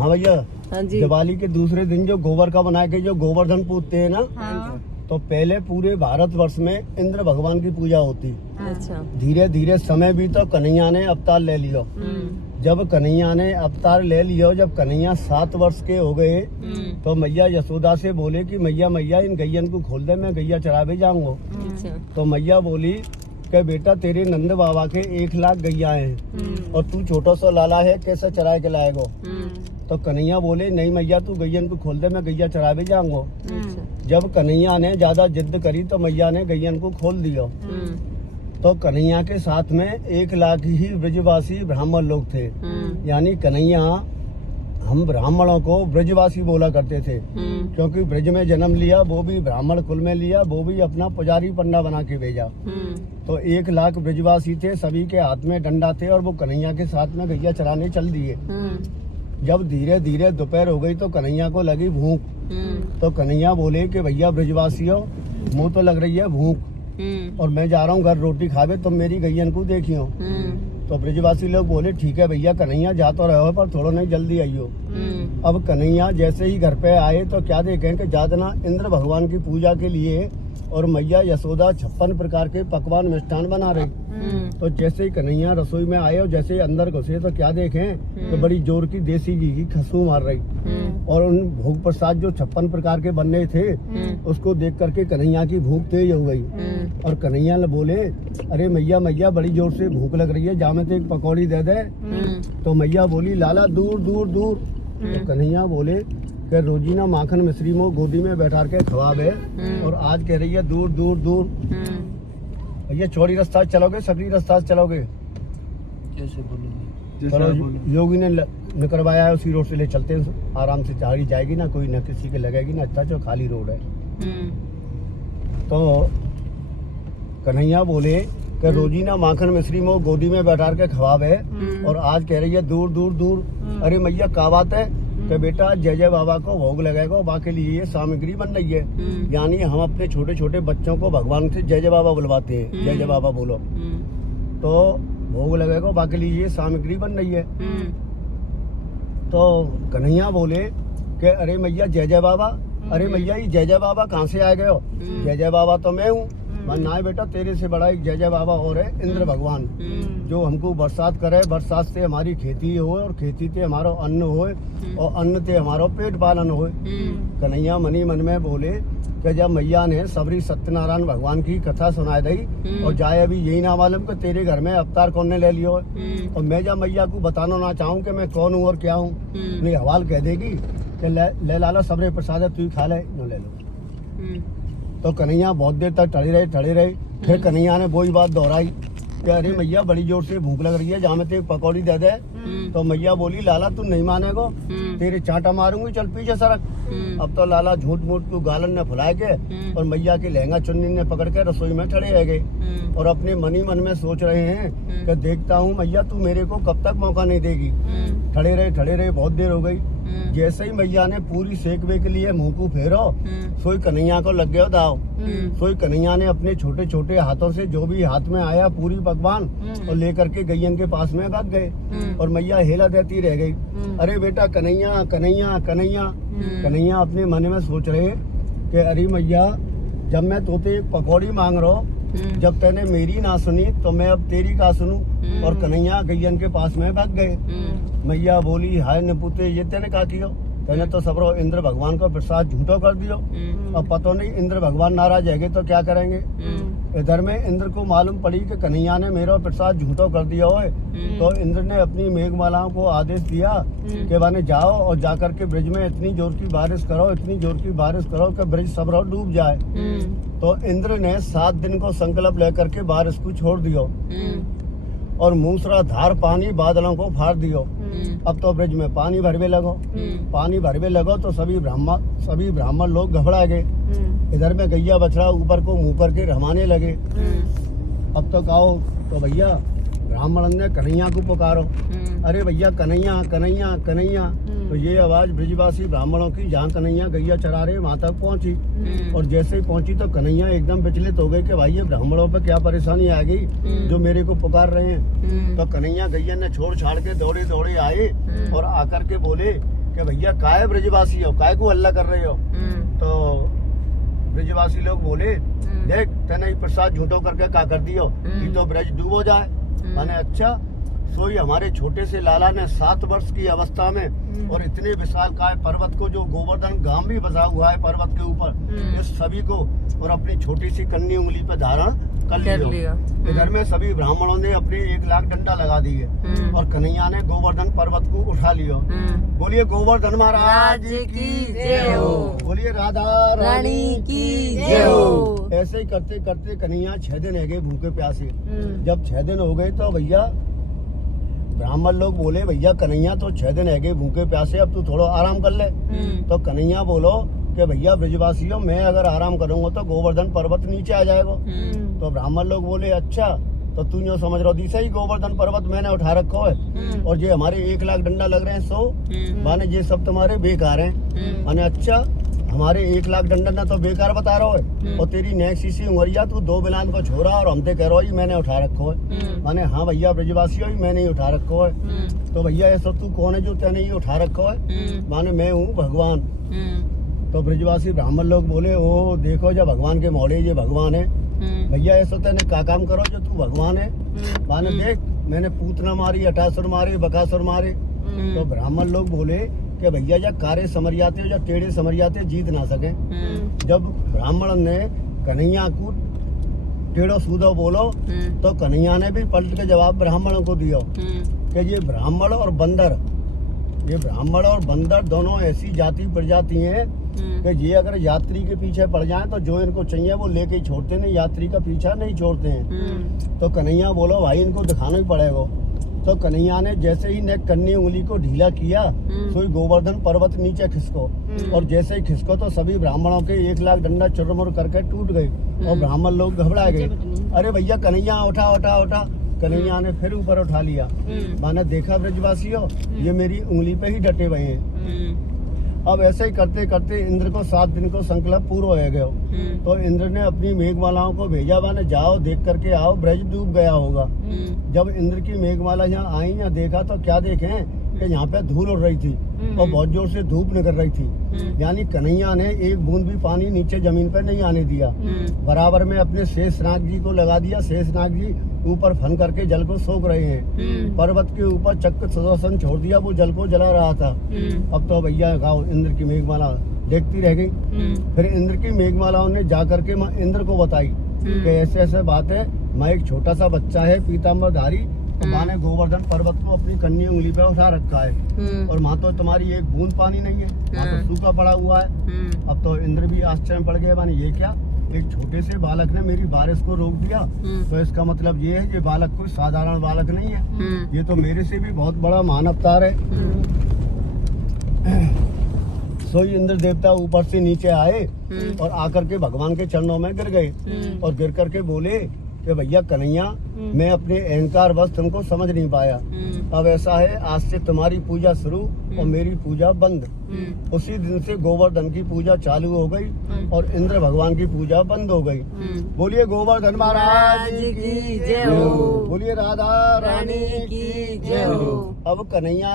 हाँ भैया, हाँ जी। दिवाली के दूसरे दिन जो गोबर का बना के जो गोवर्धन पूजते हैं ना, हाँ। तो पहले पूरे भारतवर्ष में इंद्र भगवान की पूजा होती। अच्छा। धीरे धीरे समय भी तो कन्हैया ने अवतार ले लियो। जब कन्हैया ने अवतार ले लियो, जब कन्हैया 7 वर्ष के हो गए, तो मैया यशोदा से बोले कि मैया मैया इन गैयन को खोल दे, मैं गैया चरावे जाऊंगा। अच्छा। तो मैया बोली कि बेटा तेरे नंद बाबा के 1 लाख गैया हैं और तू छोटा सा लाला है, कैसे चराए के लाएगो। तो कन्हैया बोले नहीं मैया तू गैयन को खोल दे, मैं गैया चरावे जाऊंगा। अच्छा। जब कन्हैया ने ज्यादा जिद करी तो मैया ने गैयन को खोल दिया। तो कन्हैया के साथ में 1 लाख ही ब्रजवासी ब्राह्मण लोग थे। यानी कन्हैया, हम ब्राह्मणों को ब्रजवासी बोला करते थे, क्योंकि ब्रज में जन्म लिया, वो भी ब्राह्मण कुल में लिया, वो भी अपना पुजारी पंडा बना के भेजा। तो 1 लाख ब्रजवासी थे, सभी के हाथ में डंडा थे और वो कन्हैया के साथ में गैया चराने चल दिए। जब धीरे धीरे दोपहर हो गई तो कन्हैया को लगी भूख। तो कन्हैया बोले कि भैया ब्रजवासियों, मुँह तो लग रही है भूख और मैं जा रहा हूँ घर रोटी खावे, तुम मेरी गैयन को देखियो। तो ब्रजवासी लोग बोले ठीक है भैया कन्हैया जा तो रहे हो पर थोड़ा नहीं जल्दी आइयो। अब कन्हैया जैसे ही घर पे आए तो क्या देखें कि जादना इंद्र भगवान की पूजा के लिए और मैया यशोदा 56 प्रकार के पकवान मिष्ठान बना रही। तो जैसे ही कन्हैया रसोई में आए और जैसे ही अंदर घुसे तो क्या देखें तो बड़ी जोर की देसी घी की खुशबू मार रही और उन भोग प्रसाद जो 56 प्रकार के बनने थे उसको देख करके कन्हैया की भूख तेज हो गई। और कन्हैया बोले अरे मैया मैया बड़ी जोर से भूख लग रही है, जामे तो एक पकौड़ी दे दे। तो मैया बोली लाला दूर दूर दूर। तो कन्हैया बोले कि रोजीना माखन मिश्री में गोदी में बैठा के खवाब है और आज कह रही है दूर दूर दूर। भैया चौड़ी रास्ता चलोगे सकरी रास्ता चलोगे? कैसे बोलोगे? चलो योगी ने निकलवाया है उसी रोड से ले चलते हैं, आराम से चढ़ी जाएगी ना, कोई न किसी के लगेगी ना, अच्छा जो खाली रोड है। तो कन्हैया बोले कि रोजीना माखन मिश्री में गोदी में बैठा के खवाब है और आज कह रही है दूर दूर दूर। अरे मैया क्या बात है? कि बेटा जय जय बाबा को भोग लगेगा, बाबा के लिए ये सामग्री बन रही है। यानी हम अपने छोटे छोटे बच्चों को भगवान से जय जय बाबा बुलवाते हैं, जय जय बाबा बोलो। तो भोग लगेगा, बाकी लिए ये सामग्री बन रही है। तो कन्हैया बोले कि अरे मैया जय जय बाबा। अरे मैया ये जय जय बाबा कहाँ से आ गए हो? जय जय बाबा तो मैं हूँ। ना है बेटा, तेरे से बड़ा एक जय जय बाबा और है, इंद्र भगवान, जो हमको बरसात करे, बरसात से हमारी खेती हो और खेती से हमारा अन्न हो और अन्न से हमारा पेट पालन हो। कन्हैया मनी मन में बोले कि जब मैया ने सबरी सत्यनारायण भगवान की कथा सुनाई दी और जाए अभी यही ना मालूम कि तेरे घर में अवतार कौन ने ले लियो और मैं जब मैया को बताना ना चाहूँ कि मैं कौन हूँ और क्या हूँ, नहीं हवाल कह देगी कि ले लाला सबरे प्रसाद है, तू ही खा ले, न ले लो। तो कन्हैया बहुत देर तक टड़ी रही। फिर कन्हैया ने वही बात दोहराई कि अरे मैया बड़ी जोर से भूख लग रही है, जहाँ में तो एक पकौड़ी दे दे। तो मैया बोली लाला तू नहीं मानेगो, तेरे चांटा मारूंगी, चल पीछे सरक। अब तो लाला झूठ मूठ को गालन ने फुला के और मैया के लहंगा चुन्नी ने पकड़ के रसोई में चढ़े रह गए और अपने मनी मन में सोच रहे हैं कि देखता हूँ मैया तू मेरे को कब तक मौका नहीं देगी। ठड़े रहे बहुत देर हो गई। जैसे ही मैया ने पूरी सेकवे के लिए मुंह को फेरो, सोई कन्हैया को लग गया दाव। सोई कन्हैया ने अपने छोटे छोटे हाथों से जो भी हाथ में आया पूरी पकवान और लेकर के गैयन के पास में भाग गए और मैया हेला देती रह गई। अरे बेटा कन्हैया कन्हैया कन्हैया। कन्हैया अपने मन में सोच रहे कि अरे मैया जब मैं तोते एक पकौड़ी मांग रहा हूँ, जब तैने मेरी ना सुनी तो मैं अब तेरी का सुनूं। और कन्हैया गैयन के पास में भाग गए। मैया बोली हाय नपुते ये तेने का कियो? तेने तो सबरो इंद्र भगवान को प्रसाद झूठो कर दियो। अब पता नहीं इंद्र भगवान नाराज है तो क्या करेंगे। इधर में इंद्र को मालूम पड़ी कि कन्हैया ने मेरा प्रसाद झूठो कर दिया हो, तो इंद्र ने अपनी मेघमालाओं को आदेश दिया कि माने जाओ और जाकर के ब्रिज में इतनी जोर की बारिश करो, इतनी जोर की बारिश करो कि ब्रिज सबरो डूब जाए। तो इंद्र ने 7 दिन को संकल्प लेकर के बारिश को छोड़ दियो और मूसलाधार पानी बादलों को फाड़ दियो। अब तो ब्रिज में पानी भरवे लगो तो सभी ब्राह्मण लोग घबरा गए। इधर में गैया बछड़ा ऊपर को मुंह करके रमाने लगे। अब तो कहो तो भैया ब्राह्मण ने कन्हैया को पुकारो। अरे भैया कन्हैया कन्हैया कन्हैया। तो ये आवाज ब्रिजवासी ब्राह्मणों की, जहाँ कन्हैया गैया चरा रहे वहां तक पहुंची। और जैसे ही पहुंची तो कन्हैया एकदम विचलित हो गई कि भाई ये ब्राह्मणों पे क्या परेशानी आ गई जो मेरे को पुकार रहे हैं। तो कन्हैया गैया ने छोड़ छाड़ के दौड़े आए और आकर के बोले कि भैया काहे ब्रजवासी हो, काहे को हल्ला कर रहे हो। तो ब्रजवासी लोग बोले देख तेने ही प्रसाद झूठो करके क्या कर दियो, ये तो ब्रज डूबो जाए। मैंने अच्छा सोई हमारे छोटे से लाला ने 7 वर्ष की अवस्था में और इतने विशाल काय पर्वत को, जो गोवर्धन गांव भी बसा हुआ है पर्वत के ऊपर, इस सभी को और अपनी छोटी सी कन्नी उंगली पे धारण कर लिया। इधर में सभी ब्राह्मणों ने अपने 1 लाख डंडा लगा दिए और कन्हैया ने गोवर्धन पर्वत को उठा लिया। बोलिए गोवर्धन महाराज की जय हो, बोलिए राधा रानी की जय हो। ऐसे ही करते करते कन्हैया 6 दिन है गए भूखे प्यासे। जब 6 दिन हो गए तो भैया ब्राह्मण लोग बोले भैया कन्हैया तो 6 दिन है गए भूखे प्यासे, अब तू थोड़ा आराम कर ले। तो कन्हैया बोलो कि भैया ब्रजवासियों मैं अगर आराम करूंगा तो गोवर्धन पर्वत नीचे आ जाएगा। तो ब्राह्मण लोग बोले अच्छा तो तू जो समझ रहा दिशा ही गोवर्धन पर्वत मैंने उठा रखा है और ये हमारे 1 लाख डंडा लग रहे हैं 100 माने ये सब तुम्हारे बेकार हैं। माने अच्छा हमारे 1 लाख डंडा ना तो बेकार बता रहा है और तेरी नेक्स्ट इसी उमरिया तू 2 बिलान को छोड़ा और हमसे कह रहा है मैंने उठा रखो है। माने हाँ भैया ब्रजवासियों ही मैंने ही उठा रखो है। तो भैया ये सब तू कौन है जो तेने ही उठा रखो है। माने मैं हूँ भगवान। तो ब्रजवासी ब्राह्मण लोग बोले ओ देखो जब भगवान के मोड़े ये भगवान है। भैया ऐसा तेने क्या काम करो जो तू भगवान है। माने देख मैंने पूतना मारी, अटासुर मारे, बकासुर मारे। तो ब्राह्मण लोग बोले कि भैया या कारे समरियाते या टेढ़े समरियाते जीत ना सके। जब ब्राह्मण ने कन्हैया को टेढ़ो सूदो बोलो तो कन्हैया ने भी पलट के जवाब ब्राह्मणों को दिया कि ये ब्राह्मण और बंदर, ये ब्राह्मण और बंदर दोनों ऐसी जाति प्रजाति हैं कि ये अगर यात्री के पीछे पड़ जाए तो जो इनको चाहिए वो लेके ही छोड़ते नहीं, यात्री का पीछा नहीं छोड़ते हैं। तो कन्हैया बोलो भाई इनको दिखाना ही पड़ेगा। तो कन्हैया ने जैसे ही ने कन्नी उंगली को ढीला किया तो गोवर्धन पर्वत नीचे खिसको और जैसे ही खिसको तो सभी ब्राह्मणों के 1 लाख डंडा चुरमुर करके टूट गए और ब्राह्मण लोग घबरा गए। अरे भैया कन्हैया उठा उठा उठा। कन्हैया ने फिर ऊपर उठा लिया। माने देखा ब्रजवासियों ये मेरी उंगली पे ही डटे हुए हैं। अब ऐसे ही करते करते इंद्र को 7 दिन को संकल्प पूरा हो गया। तो इंद्र ने अपनी मेघमालाओं को भेजा, माने जाओ देख करके आओ ब्रज डूब गया होगा। जब इंद्र की मेघमाला यहाँ आई यहाँ देखा तो क्या देखें कि यहाँ पे धूल उड़ रही थी और बहुत जोर से धूप निकल रही थी। यानी कन्हैया ने एक बूंद भी पानी नीचे जमीन पे नहीं आने दिया। बराबर में अपने शेषनाग जी को लगा दिया। शेषनाग जी ऊपर फन करके जल को सोख रहे हैं। पर्वत के ऊपर चक्र सुदर्शन छोड़ दिया, वो जल को जला रहा था। अब तो भैया गाओ इंद्र की मेघमाला देखती रह गई। फिर इंद्र की मेघमालाओं ने जा करके इंद्र को बताई कि ऐसे ऐसे बात है। मैं एक छोटा सा बच्चा है पीताम्बरधारी, तो माँ ने गोवर्धन पर्वत को अपनी कन्नी उंगली पे उठा रखा है और माँ तो तुम्हारी एक बूंद पानी नहीं है, माँ तो सूखा पड़ा हुआ है। अब तो इंद्र भी आश्चर्य पड़ गए, माने ये क्या, एक छोटे से बालक ने मेरी बारिश को रोक दिया। तो इसका मतलब ये है ये बालक कोई साधारण बालक नहीं है, ये तो मेरे से भी बहुत बड़ा मानवतार है। सोई इंद्र देवता ऊपर से नीचे आए और आकर के भगवान के चरणों में गिर गए और गिर करके बोले कि भैया कन्हैया मैं अपने अहंकार बस तुमको समझ नहीं पाया। अब ऐसा है आज से तुम्हारी पूजा शुरू और मेरी पूजा बंद। उसी दिन से गोवर्धन की पूजा चालू हो गई और इंद्र भगवान की पूजा बंद हो गई। बोलिए गोवर्धन महाराज की जय हो, बोलिए राधा रानी की जय हो। अब कन्हैया